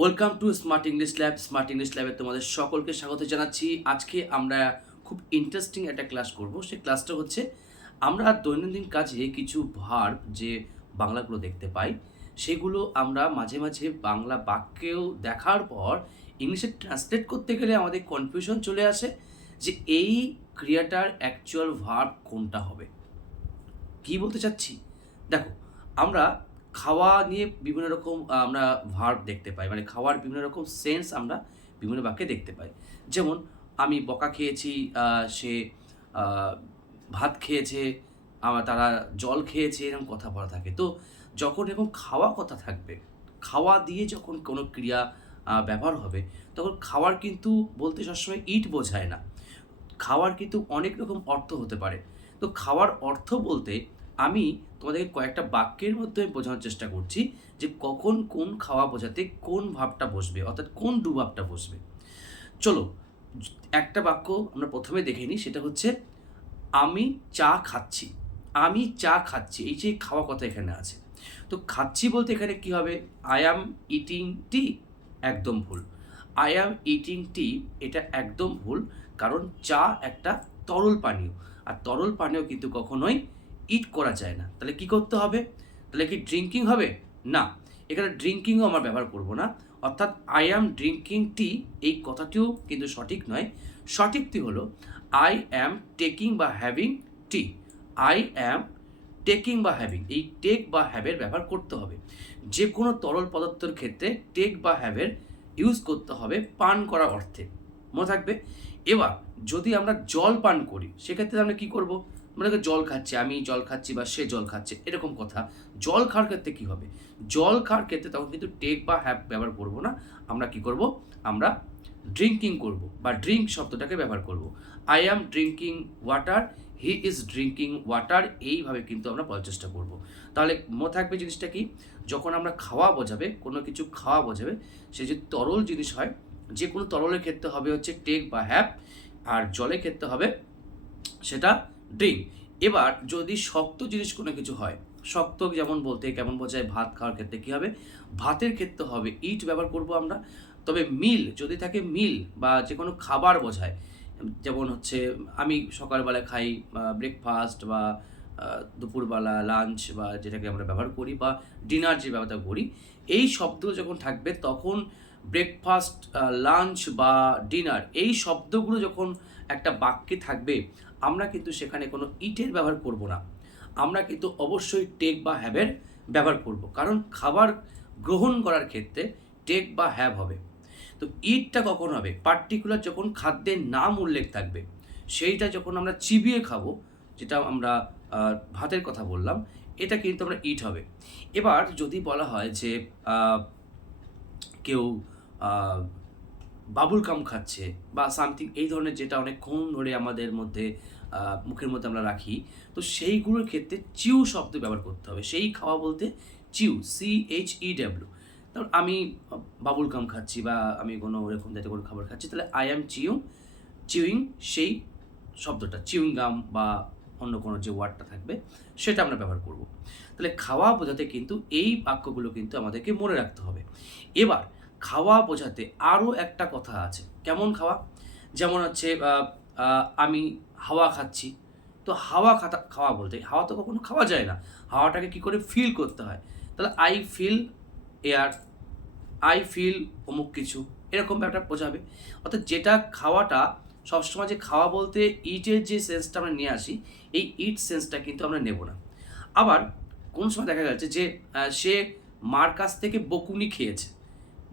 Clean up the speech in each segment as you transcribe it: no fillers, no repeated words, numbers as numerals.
Welcome to smart English lab. Smart English ল্যাবে তোমাদের সকলকে স্বাগত জানাচ্ছি। আজকে আমরা খুব ইন্টারেস্টিং একটা ক্লাস করব। সেই ক্লাসটা হচ্ছে আমরা দৈনন্দিন কাজে কিছু ভার্ব যে বাংলাগুলো দেখতে পাই, সেগুলো আমরা মাঝে মাঝে বাংলা বাক্যেও দেখার পর ইংলিশে ট্রান্সলেট করতে গেলে আমাদের কনফিউশন চলে আসে যে এই ক্রিয়াটার অ্যাকচুয়াল ভার্ব কোনটা হবে। কি বলতে চাচ্ছি, দেখো, আমরা খাওয়া নিয়ে বিভিন্ন রকম আমরা ভার্ব দেখতে পাই, মানে খাওয়ার বিভিন্ন রকম সেন্স আমরা বিভিন্ন বাক্যে দেখতে পাই। যেমন আমি বকা খেয়েছি, সে আহ, ভাত খেয়েছে, তারা জল খেয়েছে, এরকম কথা বলা থাকে। তো যখন এরকম খাওয়া কথা থাকবে, খাওয়া দিয়ে যখন কোনো ক্রিয়া ব্যবহার হবে, তখন খাওয়ার কিন্তু বলতে সবসময় ইট বোঝায় না। খাওয়ার কিন্তু অনেক রকম অর্থ হতে পারে। তো খাওয়ার অর্থ বলতে আমি তোমাদেরকে কয়েকটা বাক্যের মাধ্যমে বোঝানোর চেষ্টা করছি যে কখন কোন খাওয়া বোঝাতে কোন ভাবটা বসবে, অর্থাৎ কোন ডু ভাবটা বসবে। চলো, একটা বাক্য আমরা প্রথমে দেখে নিই। সেটা হচ্ছে আমি চা খাচ্ছি। আমি চা খাচ্ছি, এই যে খাওয়া কথা এখানে আছে। তো খাচ্ছি বলতে এখানে কি হবে? আই অ্যাম ইটিং টি। একদম ভুল। আই অ্যাম ইটিং টি এটা একদম ভুল, কারণ চা একটা তরল পানীয়, আর তরল পানীয় কিন্তু কখনোই ইট করা যায় না। তাহলে কি করতে হবে? তাহলে কি ড্রিঙ্কিং হবে? না, এখানে ড্রিঙ্কিংও আমরা ব্যবহার করব না। অর্থাৎ আই অ্যাম ড্রিঙ্কিং টি এই কথাটিও কিন্তু সঠিক নয়। সঠিকটি হলো আই অ্যাম টেকিং বা having tea. I am taking বা হ্যাভিং, এই টেক বা হ্যাভের ব্যবহার করতে হবে। যে কোনো তরল পদার্থের ক্ষেত্রে টেক বা হ্যাভের ইউজ করতে হবে পান করা অর্থে, মনে থাকবে। এবার যদি আমরা জল পান করি, সেক্ষেত্রে আমরা কি করব? মনে করি জল খাচ্ছি, আমি জল খাচ্ছি বা সে জল খাচ্ছে, এরকম কথা। জল খাওয়ার ক্ষেত্রে কি হবে? জল খাওয়ার ক্ষেত্রে তখন কিন্তু টেক বা হ্যাভ ব্যবহার করব না। আমরা কি করব? আমরা ড্রিঙ্কিং করব বা ড্রিঙ্ক শব্দটাকে ব্যবহার করব। I am drinking water, he is drinking water, এইভাবে কিন্তু আমরা বলার চেষ্টা করব। তাহলে মনে থাকবে জিনিসটা কি? যখন আমরা খাওয়া বোঝাবে, কোনো কিছু খাওয়া বোঝাবে, সে যদি তরল জিনিস হয়, যে কোনো তরলের ক্ষেত্রে হবে হচ্ছে টেক বা হ্যাভ, আর জলের ক্ষেত্রে হবে সেটা ড্রিঙ্ক। এবার যদি শক্ত জিনিস কোনো কিছু হয়, শক্ত যেমন বলতে কেমন বোঝায়? ভাত খাওয়ার ক্ষেত্রে কী হবে? ভাতের ক্ষেত্রে হবে ইট ব্যবহার করব আমরা। তবে মিল যদি থাকে, মিল বা যে কোনো খাবার বোঝায়, যেমন হচ্ছে আমি সকালবেলা খাই ব্রেকফাস্ট, বা দুপুরবেলা লাঞ্চ, বা যেটাকে আমরা ব্যবহার করি, বা ডিনার যে ব্যবহার করি, এই শব্দগুলো যখন থাকবে তখন ব্রেকফাস্ট, লাঞ্চ বা ডিনার, এই শব্দগুলো যখন একটা বাক্যে থাকবে, আমরা কিন্তু সেখানে কোনো ইটের ব্যবহার করব না। আমরা কিন্তু অবশ্যই টেক বা হ্যাভের ব্যবহার করব, কারণ খাবার গ্রহণ করার ক্ষেত্রে টেক বা হ্যাভ হবে। তো ইটটা কখন হবে? পার্টিকুলার যখন খাদ্যের নাম উল্লেখ থাকবে, সেইটা যখন আমরা চিবিয়ে খাবো, যেটা আমরা ভাতের কথা বললাম, এটা কিন্তু আমরা ইট হবে। এবার যদি বলা হয় যে কেউ আহ, বাবুল কাম খাচ্ছে বা সামথিং এই ধরনের, যেটা অনেকক্ষণ ধরে আমাদের মধ্যে মুখের মধ্যে আমরা রাখি, তো সেইগুলোর ক্ষেত্রে চিউ শব্দ ব্যবহার করতে হবে। সেই খাওয়া বলতে চিউ, CHEW। তারপর আমি বাবুল কাম খাচ্ছি বা আমি কোনো এরকম জাতীয় কোনো খাবার খাচ্ছি, তাহলে আই অ্যাম চিউইং সেই শব্দটা, চিউইং গাম বা অন্য কোনো যে ওয়ার্ডটা থাকবে সেটা আমরা ব্যবহার করব। তাহলে খাওয়া বোঝাতে কিন্তু এই বাক্যগুলো কিন্তু আমাদেরকে মনে রাখতে হবে। এবার খাওয়া বোঝাতে আরও একটা কথা আছে। কেমন খাওয়া? যেমন হচ্ছে আমি হাওয়া খাচ্ছি। তো হাওয়া খাওয়া বলতে, হাওয়া তো কখনো খাওয়া যায় না, হাওয়াটাকে কী করে ফিল করতে হয়। তাহলে I feel air, I feel অমুক কিছু, এরকম একটা বোঝাবে। অর্থাৎ যেটা খাওয়াটা সবসময়, যে খাওয়া বলতে ইটের যে সেন্সটা আমরা নিয়ে আসি, এই ইট সেন্সটা কিন্তু আমরা নেব না। আবার কোন সময় দেখা যাচ্ছে যে সে মার কাছ থেকে বকুনি খেয়েছে,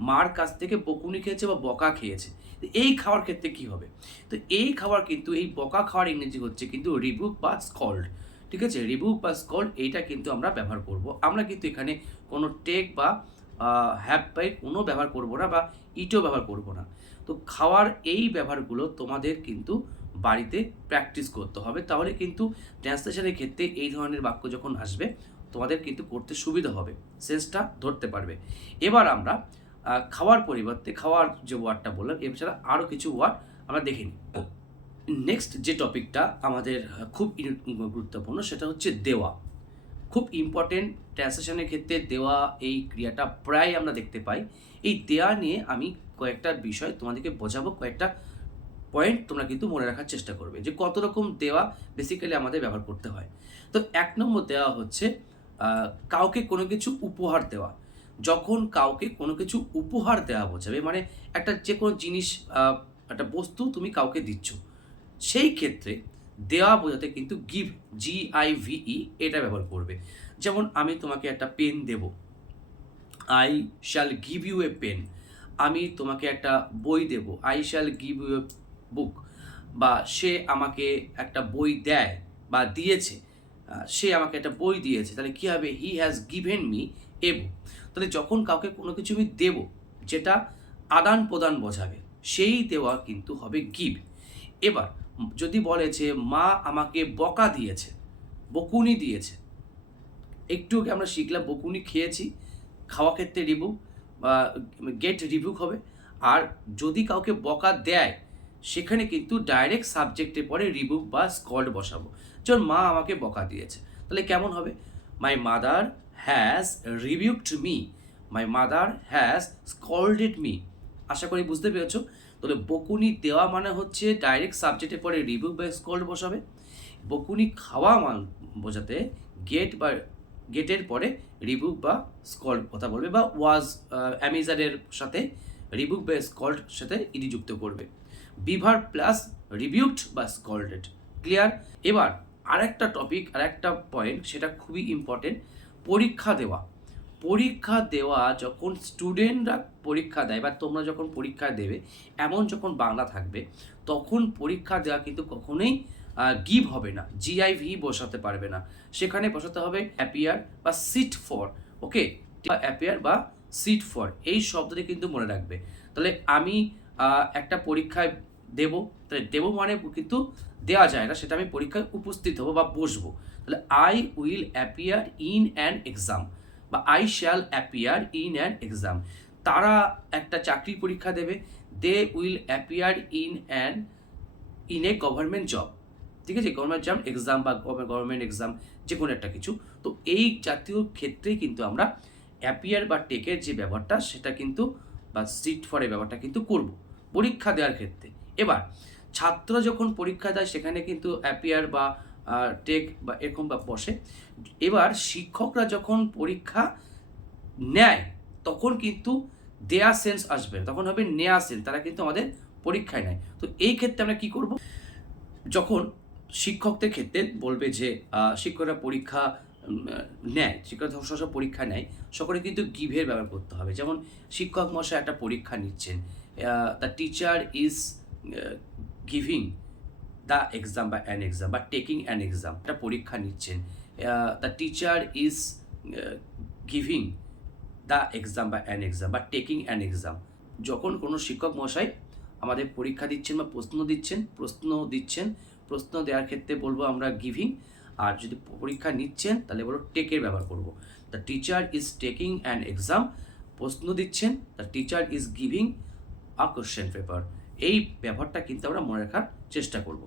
মার কাছ থেকে বকুনি খেয়েছে বা বকা খেয়েছে। তো এই খাওয়ার ক্ষেত্রে কী হবে? তো এই খাবার কিন্তু, এই বকা খাওয়ার ইংরেজি হচ্ছে কিন্তু রিবুক বা স্কল্ড। ঠিক আছে, রিবুক বা স্কল্ড, এইটা কিন্তু আমরা ব্যবহার করব। আমরা কিন্তু এখানে কোনো টেক বা হ্যাভ পাই কোনো ব্যবহার করব না, বা ইটও ব্যবহার করব না। তো খাওয়ার এই ব্যবহারগুলো তোমাদের কিন্তু বাড়িতে প্র্যাকটিস করতে হবে, তাহলে কিন্তু ট্রান্সলেশনের ক্ষেত্রে এই ধরনের বাক্য যখন আসবে, তোমাদের কিন্তু করতে সুবিধা হবে, সেন্সটা ধরতে পারবে। এবার আমরা খাওয়ার পরিবর্তে, খাওয়ার যে ওয়ার্ডটা বললাম, এছাড়া আরও কিছু ওয়ার্ড আমরা দেখে নিই। নেক্সট যে টপিকটা আমাদের খুব গুরুত্বপূর্ণ, সেটা হচ্ছে দেওয়া। খুব ইম্পর্টেন্ট ট্রান্সলেশনের ক্ষেত্রে দেওয়া এই ক্রিয়াটা প্রায় আমরা দেখতে পাই। এই দেওয়া নিয়ে আমি কয়েকটা বিষয় তোমাদেরকে বোঝাবো, কয়েকটা পয়েন্ট তোমরা কিন্তু মনে রাখার চেষ্টা করবে যে কত রকম দেওয়া বেসিক্যালি আমাদের ব্যবহার করতে হয়। তো ১ নম্বর দেওয়া হচ্ছে কাউকে কোনো কিছু উপহার দেওয়া। যখন কাউকে কোনো কিছু উপহার দেওয়া বোঝাবে, মানে একটা যে কোনো জিনিস, একটা বস্তু তুমি কাউকে দিচ্ছ। সেই ক্ষেত্রে দেওয়া বোঝাতে কিন্তু গিভ, GIVE এটা ব্যবহার করবে। যেমন আমি তোমাকে একটা পেন দেব, I shall give you a pen. আমি তোমাকে একটা বই দেব, I shall give you a book. বা সে আমাকে একটা বই দেয় বা দিয়েছে, সে আমাকে একটা বই দিয়েছে, তাহলে কী হবে? He has given me a book. তাহলে যখন কাউকে কোনো কিছু আমি দেব যেটা আদান প্রদান বোঝাবে, সেই দেওয়া কিন্তু হবে গিভ। এবার যদি বলে যে মা আমাকে বকা দিয়েছে, বকুনি দিয়েছে, একটু আগে আমরা শিখলাম বকুনি খেয়েছি, খাওয়া ক্ষেত্রে রিবুক বা গেট রিবুক হবে। আর যদি কাউকে বকা দেয়, সেখানে কিন্তু ডাইরেক্ট সাবজেক্টে পরে রিবুক বা স্কল্ড বসাবো। যেমন মা আমাকে বকা দিয়েছে, তাহলে কেমন হবে? My mother has rebuked me, my mother has scolded me. আশা করি বুঝতে পেরেছো। তাহলে বকুনি দেওয়া মানে হচ্ছে ডাইরেক্ট সাবজেক্টে পরে রিবিউক বা স্কল্ড বসাবে। বকুনি খাওয়া বোঝাতে গেট বা গেটের পরে রিবুক বা স্কল্ড কথা বলবে, বা ওয়াজ অ্যামিজারের সাথে রিবুক বা স্কল্ড সাথে ইডি যুক্ত করবে। বিভার প্লাস রিবিউকড বা স্কল্ডেড। ক্লিয়ার? এবার আরেকটা টপিক, আরেকটা পয়েন্ট, সেটা খুবই ইম্পর্টেন্ট। পরীক্ষা দেওয়া। পরীক্ষা দেওয়া যখন স্টুডেন্টরা পরীক্ষা দেয় বা তোমরা যখন পরীক্ষা দেবে, এমন যখন বাংলা থাকবে, তখন পরীক্ষা দেওয়া কিন্তু কখনোই গিভ হবে না, GIV বসাতে পারবে না। সেখানে বসাতে হবে অ্যাপিয়ার বা সিট ফর। ওকে, অ্যাপিয়ার বা সিট ফর এই শব্দটি কিন্তু মনে রাখবে। তাহলে আমি একটা পরীক্ষায় দেব, তাহলে দেব মানে কিন্তু দেওয়া যায় না, সেটা আমি পরীক্ষায় উপস্থিত হবো বা বসবো। তাহলে I will appear in an exam বা I shall appear in an exam. তারা একটা চাকরি পরীক্ষা দেবে, they will appear in a government job. ঠিক আছে, গভর্নমেন্ট জব এক্সাম বা গভর্নমেন্ট এক্সাম, যে কোনো একটা কিছু। তো এই জাতীয় ক্ষেত্রেই কিন্তু আমরা অ্যাপিয়ার বা টেকের যে ব্যবহারটা, সেটা কিন্তু বা সিট ফরের ব্যবহারটা কিন্তু করব পরীক্ষা দেওয়ার ক্ষেত্রে। এবার ছাত্র যখন পরীক্ষা দেয়, সেখানে কিন্তু অ্যাপিয়ার বা টেক বা এরকম বা বসে। এবার শিক্ষকরা যখন পরীক্ষা নেয়, তখন কিন্তু দেয়া সেন্স আসবে, তখন হবে নেয়া সেন্স। তারা কিন্তু আমাদের পরীক্ষায় নেয়। তো এই ক্ষেত্রে আমরা কি করব? যখন শিক্ষকদের ক্ষেত্রে বলবে যে শিক্ষকরা পরীক্ষা নেয়, শিক্ষকরা সব পরীক্ষা নেয়, সকলে কিন্তু গিভের ব্যবহার করতে হবে। যেমন শিক্ষক মশাই একটা পরীক্ষা নিচ্ছেন, the teacher is giving the exam বা অ্যান এক্সাম বা টেকিং অ্যান এক্সাম। একটা পরীক্ষা নিচ্ছেন, the teacher is giving the exam বা অ্যান এক্সাম বা টেকিং অ্যান এক্সাম। যখন কোনো শিক্ষক মশাই আমাদের পরীক্ষা দিচ্ছেন বা প্রশ্ন দেওয়ার ক্ষেত্রে বলবো আমরা গিভিং। আর যদি পরীক্ষা নিচ্ছেন, তাহলে বলবো টেকের ব্যবহার করব। The teacher is taking an exam, প্রশ্ন দিচ্ছেন, the teacher is giving a question paper. এই ব্যবহারটা কিন্তু আমরা মনে রাখার চেষ্টা করব।